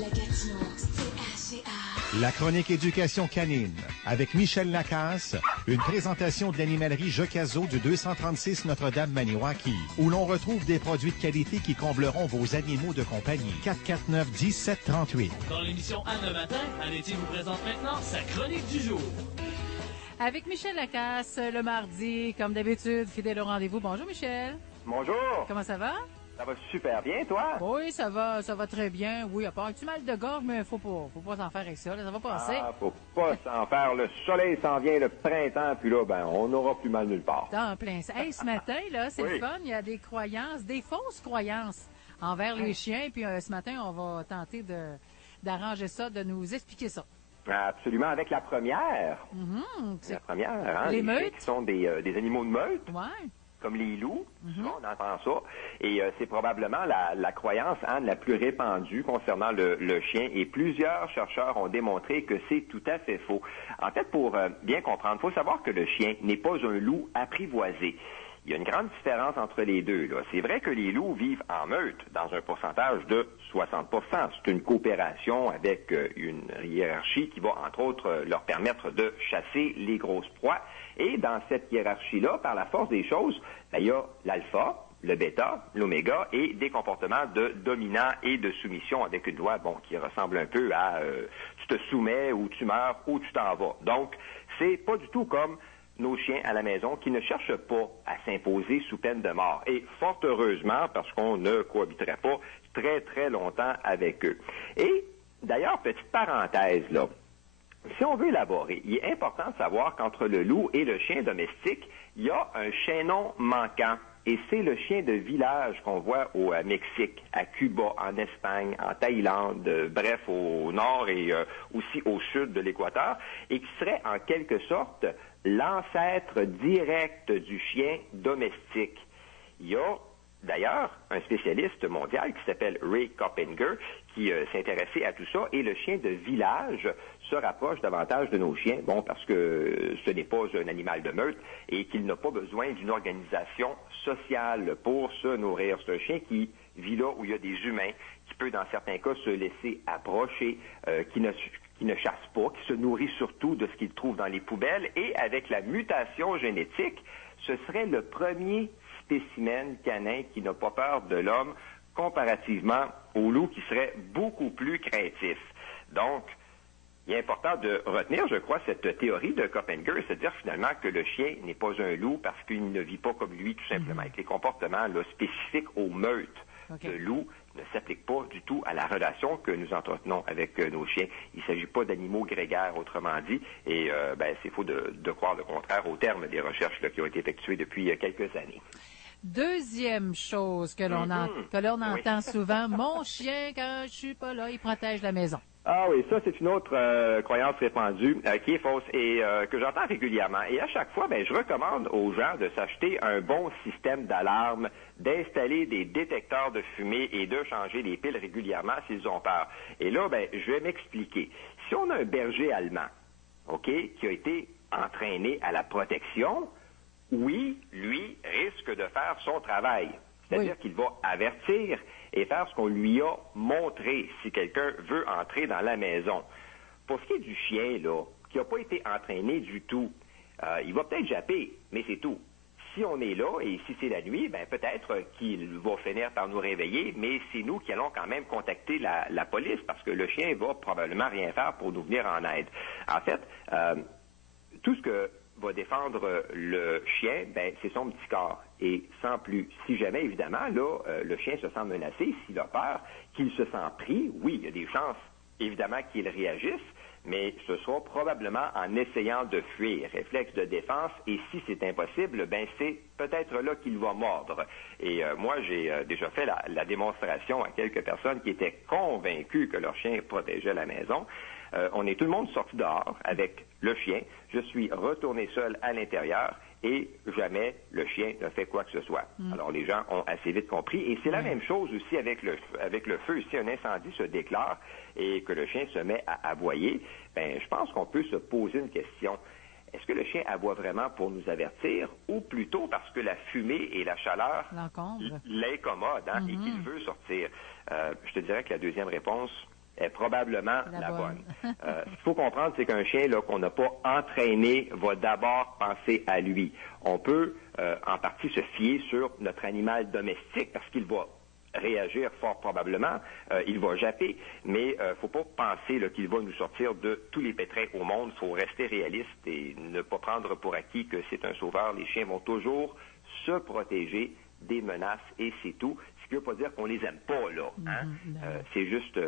la Gatineau, CHA. La chronique éducation canine avec Michel Lacasse, une présentation de l'animalerie Jocazo du 236 Notre-Dame-Maniwaki, où l'on retrouve des produits de qualité qui combleront vos animaux de compagnie. 449-1738. Dans l'émission Anne le matin, Anne-Étienne vous présente maintenant sa chronique du jour. Avec Michel Lacasse, le mardi, comme d'habitude, fidèle au rendez-vous. Bonjour Michel. Bonjour. Comment ça va? Ça va super bien, toi? Oui, ça va très bien. Oui, à part un petit mal de gorge, mais faut pas s'en faire avec ça, là, ça va passer. Ah, faut pas s'en faire. Le soleil s'en vient, le printemps, puis là, ben, on n'aura plus mal nulle part. En plein ça. Hey, ce matin, là, c'est le fun. Il y a des croyances, des fausses croyances envers les chiens. Puis ce matin, on va tenter d'arranger ça, de nous expliquer ça. Absolument. Avec la première. La première, hein? Les meutes. Chiens qui sont des animaux de meute. Ouais. Comme les loups, souvent on entend ça, et c'est probablement la croyance, Anne, la plus répandue concernant le chien, et plusieurs chercheurs ont démontré que c'est tout à fait faux. En fait, pour bien comprendre, il faut savoir que le chien n'est pas un loup apprivoisé. Il y a une grande différence entre les deux, là. C'est vrai que les loups vivent en meute dans un pourcentage de 60%. C'est une coopération avec une hiérarchie qui va, entre autres, leur permettre de chasser les grosses proies. Et dans cette hiérarchie-là, par la force des choses, ben, il y a l'alpha, le bêta, l'oméga et des comportements de dominant et de soumission avec une loi, qui ressemble un peu à tu te soumets ou tu meurs ou tu t'en vas. Donc, c'est pas du tout comme nos chiens à la maison qui ne cherchent pas à s'imposer sous peine de mort. Et fort heureusement, parce qu'on ne cohabiterait pas très, très longtemps avec eux. Et d'ailleurs, petite parenthèse, là, si on veut élaborer, il est important de savoir qu'entre le loup et le chien domestique, il y a un chaînon manquant. Et c'est le chien de village qu'on voit au Mexique, à Cuba, en Espagne, en Thaïlande, bref, au nord et aussi au sud de l'Équateur, et qui serait en quelque sorte l'ancêtre direct du chien domestique. Il y a d'ailleurs un spécialiste mondial qui s'appelle Ray Coppinger qui s'est intéressé à tout ça, et le chien de village se rapproche davantage de nos chiens, parce que ce n'est pas un animal de meute et qu'il n'a pas besoin d'une organisation sociale pour se nourrir. C'est un chien qui vit là où il y a des humains, qui peut dans certains cas se laisser approcher, qui ne chasse pas, qui se nourrit surtout de ce qu'il trouve dans les poubelles, et avec la mutation génétique, ce serait le premier spécimen canin qui n'a pas peur de l'homme comparativement au loup qui serait beaucoup plus craintif. Donc, il est important de retenir, je crois, cette théorie de Coppinger, c'est-à-dire finalement que le chien n'est pas un loup parce qu'il ne vit pas comme lui, tout simplement, avec les comportements là, spécifiques aux meutes. Le loup ne s'applique pas du tout à la relation que nous entretenons avec nos chiens. Il ne s'agit pas d'animaux grégaires, autrement dit, et c'est faux de croire le contraire au terme des recherches là, qui ont été effectuées depuis quelques années. Deuxième chose que l'on entend souvent, mon chien, quand je suis pas là, il protège la maison. Ah oui, ça c'est une autre croyance répandue qui est fausse et que j'entends régulièrement. Et à chaque fois, je recommande aux gens de s'acheter un bon système d'alarme, d'installer des détecteurs de fumée et de changer les piles régulièrement s'ils ont peur. Et là, je vais m'expliquer. Si on a un berger allemand, qui a été entraîné à la protection, oui, lui risque de faire son travail. C'est-à-dire qu'il va avertir et faire ce qu'on lui a montré si quelqu'un veut entrer dans la maison. Pour ce qui est du chien, là, qui n'a pas été entraîné du tout, il va peut-être japper, mais c'est tout. Si on est là, et si c'est la nuit, peut-être qu'il va finir par nous réveiller, mais c'est nous qui allons quand même contacter la police, parce que le chien va probablement rien faire pour nous venir en aide. En fait, tout ce que va défendre le chien, c'est son petit corps. Et sans plus. Si jamais, évidemment, là, le chien se sent menacé, s'il a peur, qu'il se sent pris, oui, il y a des chances, évidemment, qu'il réagisse, mais ce sera probablement en essayant de fuir, réflexe de défense, et si c'est impossible, c'est peut-être là qu'il va mordre. Et moi, j'ai déjà fait la démonstration à quelques personnes qui étaient convaincues que leur chien protégeait la maison. On est tout le monde sorti dehors avec le chien. Je suis retourné seul à l'intérieur et jamais le chien ne fait quoi que ce soit. Alors, les gens ont assez vite compris. Et c'est la même chose aussi avec le feu. Si un incendie se déclare et que le chien se met à aboyer, je pense qu'on peut se poser une question. Est-ce que le chien aboie vraiment pour nous avertir ou plutôt parce que la fumée et la chaleur l'incommodent et qu'il veut sortir? Je te dirais que la deuxième réponse est probablement la bonne. Ce qu'il faut comprendre, c'est qu'un chien là, qu'on n'a pas entraîné va d'abord penser à lui. On peut en partie se fier sur notre animal domestique parce qu'il va réagir fort probablement, il va japper, mais faut pas penser là, qu'il va nous sortir de tous les pétrins au monde. Il faut rester réaliste et ne pas prendre pour acquis que c'est un sauveur. Les chiens vont toujours se protéger des menaces et c'est tout. Ce qui ne veut pas dire qu'on les aime pas, là. Hein? C'est juste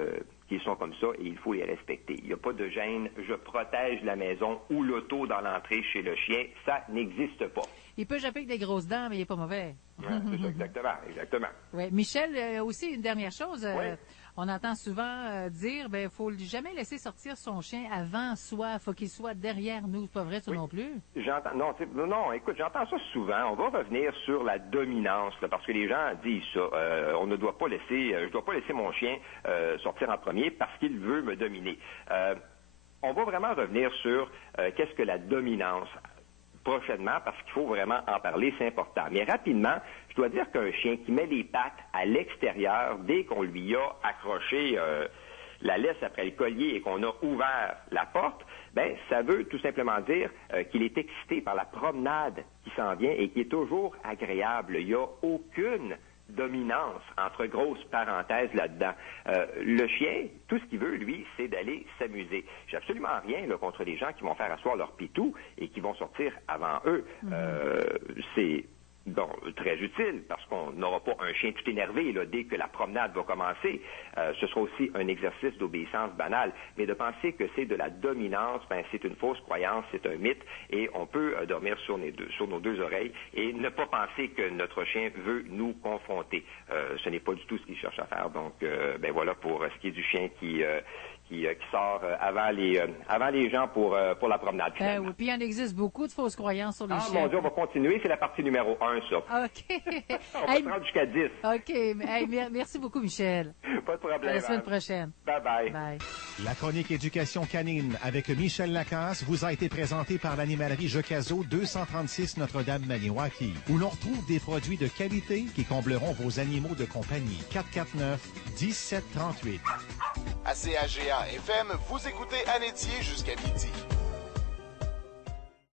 qu'ils sont comme ça et il faut les respecter. Il n'y a pas de gêne. Je protège la maison ou l'auto dans l'entrée chez le chien. Ça n'existe pas. Il peut japper avec des grosses dents, mais il n'est pas mauvais. Ouais, c'est ça, exactement. Ouais. Michel, aussi, une dernière chose. Oui. On entend souvent dire, il faut jamais laisser sortir son chien avant soi. Faut qu'il soit derrière nous. C'est pas vrai, ça non plus? Non, écoute, j'entends ça souvent. On va revenir sur la dominance, là, parce que les gens disent ça. On ne doit pas laisser, je dois pas laisser mon chien sortir en premier parce qu'il veut me dominer. On va vraiment revenir sur qu'est-ce que la dominance prochainement, parce qu'il faut vraiment en parler, c'est important. Mais rapidement, je dois dire qu'un chien qui met les pattes à l'extérieur, dès qu'on lui a accroché la laisse après le collier et qu'on a ouvert la porte, ben ça veut tout simplement dire qu'il est excité par la promenade qui s'en vient et qui est toujours agréable. Il n'y a aucune dominance, entre grosses parenthèses là-dedans. Le chien, tout ce qu'il veut, lui, c'est d'aller s'amuser. J'ai absolument rien là, contre les gens qui vont faire asseoir leur pitou et qui vont sortir avant eux. C'est très utile parce qu'on n'aura pas un chien tout énervé là, dès que la promenade va commencer. Ce sera aussi un exercice d'obéissance banale. Mais de penser que c'est de la dominance, c'est une fausse croyance, c'est un mythe et on peut dormir sur nos deux oreilles et ne pas penser que notre chien veut nous confronter. Ce n'est pas du tout ce qu'il cherche à faire. Donc, voilà pour ce qui est du chien qui sort avant les gens pour la promenade. Oui, puis il y en existe beaucoup de fausses croyances sur les chiens. Ah mon Dieu, on va continuer. C'est la partie numéro 1, ça. OK. On va se rendre jusqu'à 10. OK. Merci beaucoup, Michel. Pas de problème. À la semaine prochaine. Bye-bye. Bye. La chronique éducation canine avec Michel Lacasse vous a été présentée par l'animalerie Jocazo 236 Notre-Dame-Maniwaki, où l'on retrouve des produits de qualité qui combleront vos animaux de compagnie. 449-1738. À CAGA FM, vous écoutez à l'étier jusqu'à midi.